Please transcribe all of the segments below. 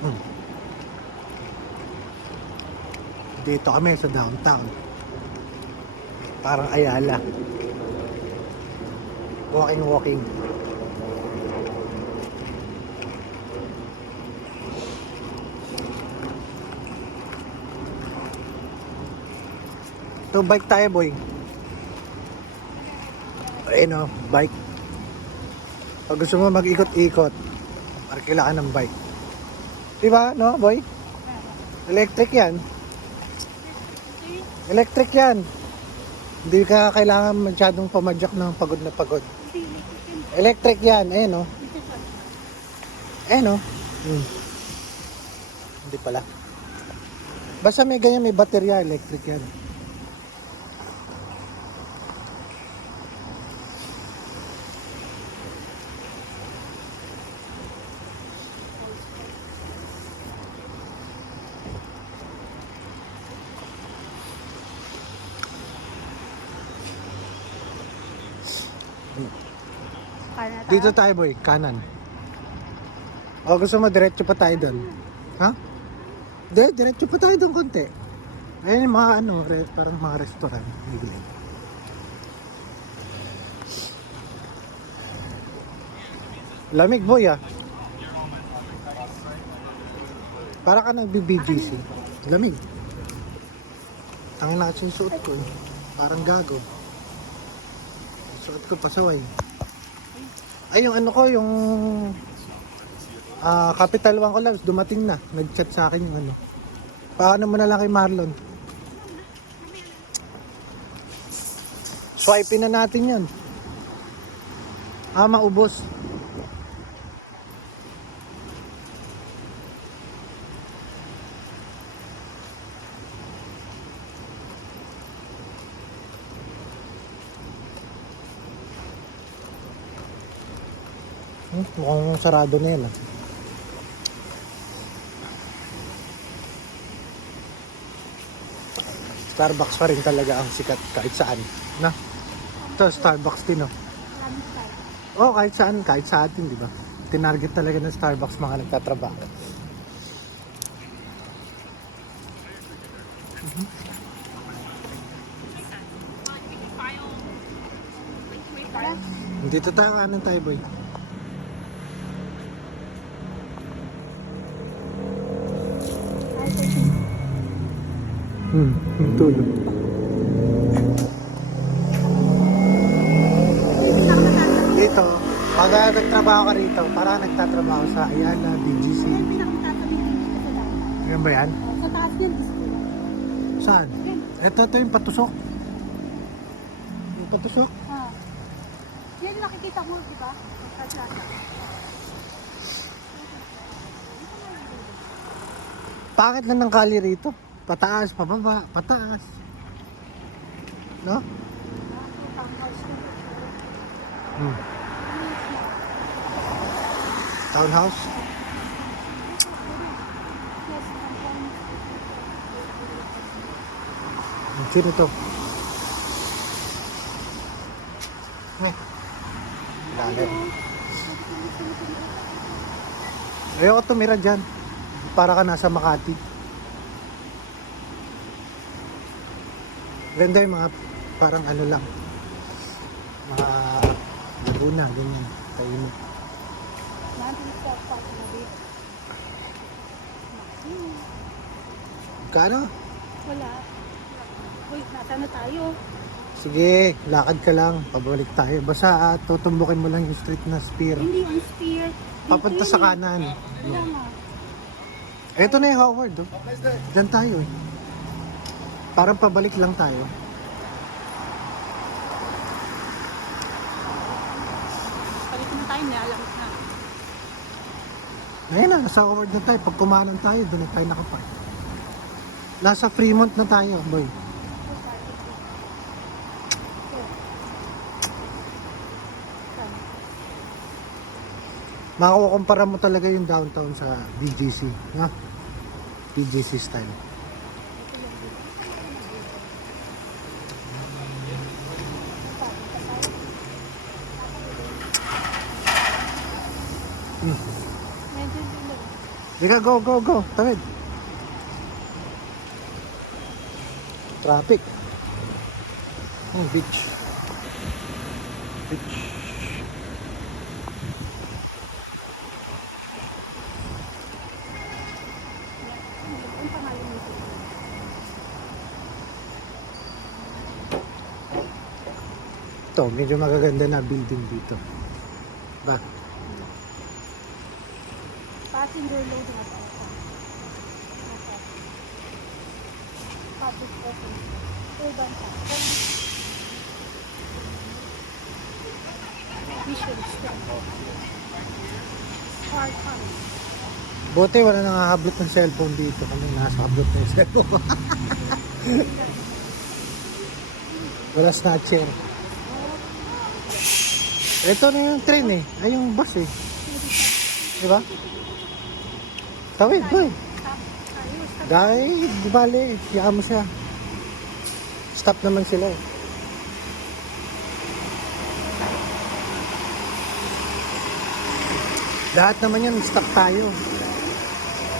Hmm. Dito kami sa downtown. Parang Ayala. Walking. So bike tayo, boy. Ayun o, bike. Pag gusto mo mag-ikot-ikot, parang kailangan ng bike. Diba, no, boy? Electric yan. Electric yan. Hindi ka kailangan masyadong pamadyak ng pagod na pagod. Electric yan, eh no. Eh no. Hindi pala. Basta may ganyan, may baterya, electric yan. Dito tayo, boy, kanan. O gusto mo diretso pa tayo doon? Ha? Diretso pa tayo doon konti. Ayun yung mga ano, parang mga restaurant. Bibili. Lamig, boy, ah. Para ka nag-BGC. Lamig. Tangin na kasi yung suot ko. Parang gago. Suot ko pasaway. Ay, yung ano ko, yung Capital One ko lang, dumating na. Nag-chat sa akin yung ano. Paano mo na lang kay Marlon? Swipe na natin yan. Maubos. Mukhang sarado na yan, ah. Starbucks pa rin talaga ang sikat kahit saan. Na? Ito, Starbucks din, oh. Oh, kahit saan, kahit sa atin, di ba? Tinarget talaga ng Starbucks mga nagtatrabaho. Dito tayo, kanan tayo, boy. Tulog. Dito, pag nagtrabaho ka rito, para nagtatrabaho sa Ayala, BGC. Yan ba yan? Sa taas yan, Saan? Ito yung patusok. Yung patusok? yan yung nakikita mo, di ba? Pangit na ng kali rito. Pataas, pababa, pataas. No? Townhouse? Sino to? Lalim. Ayoko tumira dyan. Para ka nasa Makati. Ganda yung mga parang ano lang. Mga Laguna, ganyan. Tayo. Kano? Wala. Uy, nasa na tayo? Sige, lakad ka lang. Pabalik tayo. Basta tutumbukin mo lang yung street na spear. Hindi ang spear. Papunta sa kanan. Wala nga. Ito na yung Howard. Oh. Diyan tayo eh. Parang pabalik lang tayo. Balik na tayo, nialamit na. Ngayon na, nasa Howard na tayo. Pag kumanan tayo, doon na tayo nakapark. Nasa Fremont na tayo, boy. Makukumpara mo talaga yung downtown sa BGC. No? BGC style. Medyo dito. Di ka, go, go, go. Tawid. Traffic. Oh, beach. Beach. Ang pangalan nito. Ito, medyo magaganda na building dito. Ba? Passenger loading at all. Public open. Urban park. Visual step. Park house. Buti wala nangahablot ng cellphone dito. Kami nasa hablot ng cellphone ko. Wala snatcher. Ito na yung train eh. Ay, yung bus eh. Diba? Tawid, boy. Dahil, di bale, kaya mo siya. Stop naman sila eh. Lahat naman yan, stop tayo.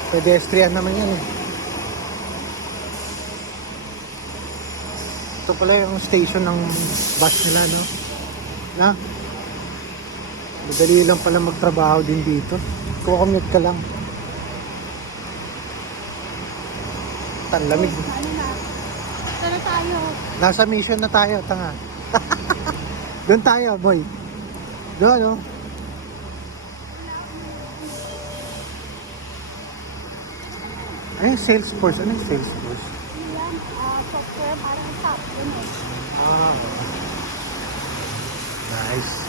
Pedestrian naman yan eh. Ito pala yung station ng bus nila, no? Na? Madali lang pala magtrabaho din dito. Kukommute ka lang. Tanlamig. Ano na? Tara tayo. Nasa mission na tayo, tanga. Doon tayo, boy. Doon, no? Ay, Salesforce. Ano yung Salesforce? Yan, software parang top. Ganun. Ah, nice.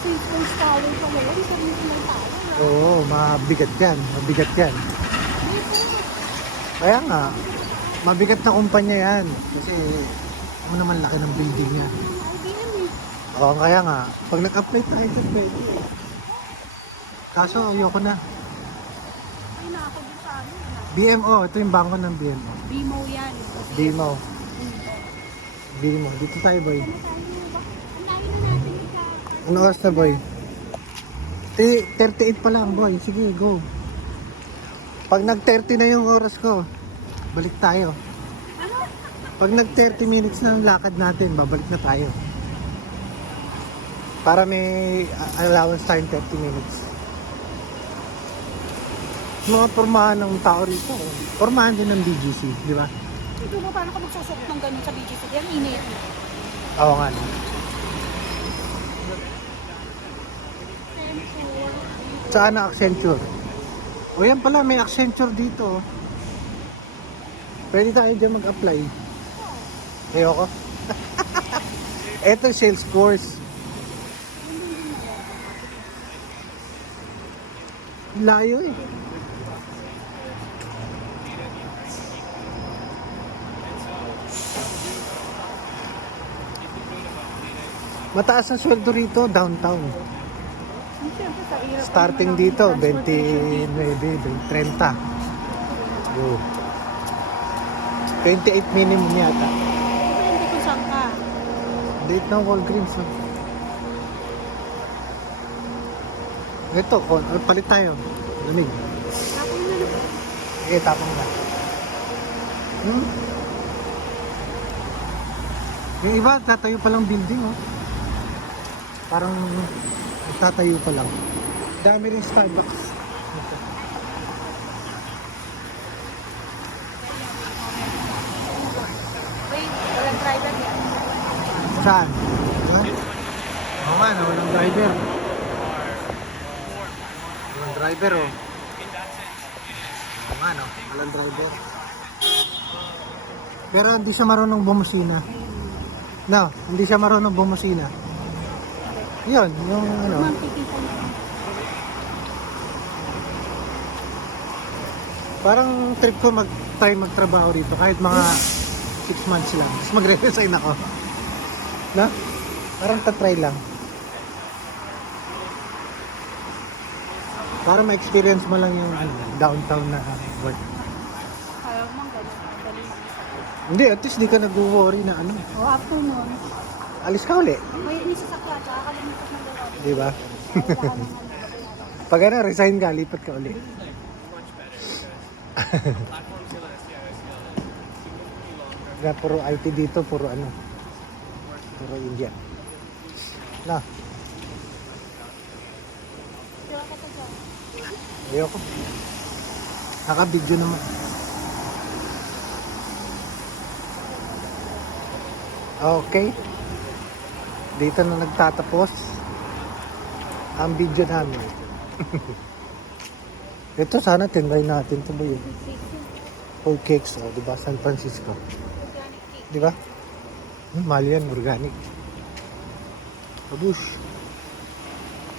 Salesforce Tower pa wala. Ito mismo ng tower. Oo, mabigat yan. Mabigat yan. Kaya nga, mabigat na kumpanya yan. Kasi, ano naman laki ng building niya. IBM eh. Oo, kaya nga, pag nag-apply tayo dyan, pwede. Kaso, ayoko na. Ay, nakakabit sa amin. BMO, ito yung bangko ng BMO. BMO yan. BMO. BMO. Dito tayo, boy. Ano tayo ba? Ang layo na natin ikaw. Ano oras na, boy? 38 pa lang, boy. Sige, go. Pag nag-30 na yung oras ko, balik tayo. Pag nag-30 minutes na ang lakad natin, babalik na tayo. Para may allowance tayong 30 minutes. Mga pormahan ng tao rito. Pormahan din ng BGC, di ba? Ito mo, paano ka magsusukot ng ganun sa BGC? Yan, init. Oo nga. No? Saan na Accenture? O yan pala, may Accenture dito. Pwede tayo dyan mag-apply. Ayoko. Ito Salesforce. Layo eh. Mataas ang sweldo rito, downtown. Siyempre, sa hirap. Starting dito, 29, 30. Go. 28 minimum yata. Depende kung saan ka. Date ng Walgreens. Oh. Ito, palit tayo. Lamig. Ako na na. Tapong na. Yung iba, tatayo pa lang building, oh. Parang tatayo pa lang. Dami rin Starbucks. Wait, walang driver yan. Saan? Diba? Oo nga, no, walang driver. Walang driver, oh. Oo nga, no, walang driver. Pero hindi siya marunong bumusina. No, hindi siya marunong bumusina. Yun, yung ano. Ma'am, titigil na. Parang trip ko tayo magtrabaho rito kahit mga 6 months lang. Tapos magre-resign ako. No? Parang tatry lang. Para ma-experience mo lang yung downtown na work. Ayaw mo ganun. Dali lang. Hindi, at least di ka nag-worry na ano. O, afternoon. Alis ka uli. May sasakyan. Kakalimutan ng dalawa. Di ba? Baka naman. Pag ano, resign ka, lipat ka ulit. Na puro IT dito, puro ano. Puro India. Na. Ayoko. Naka-video naman. Okay. Dito na nagtatapos ang video namin. Ito sana tinry natin ito ba yun? Whole cakes, oh, di ba? San Francisco. Di ba? Mahal yan, organic. Abush.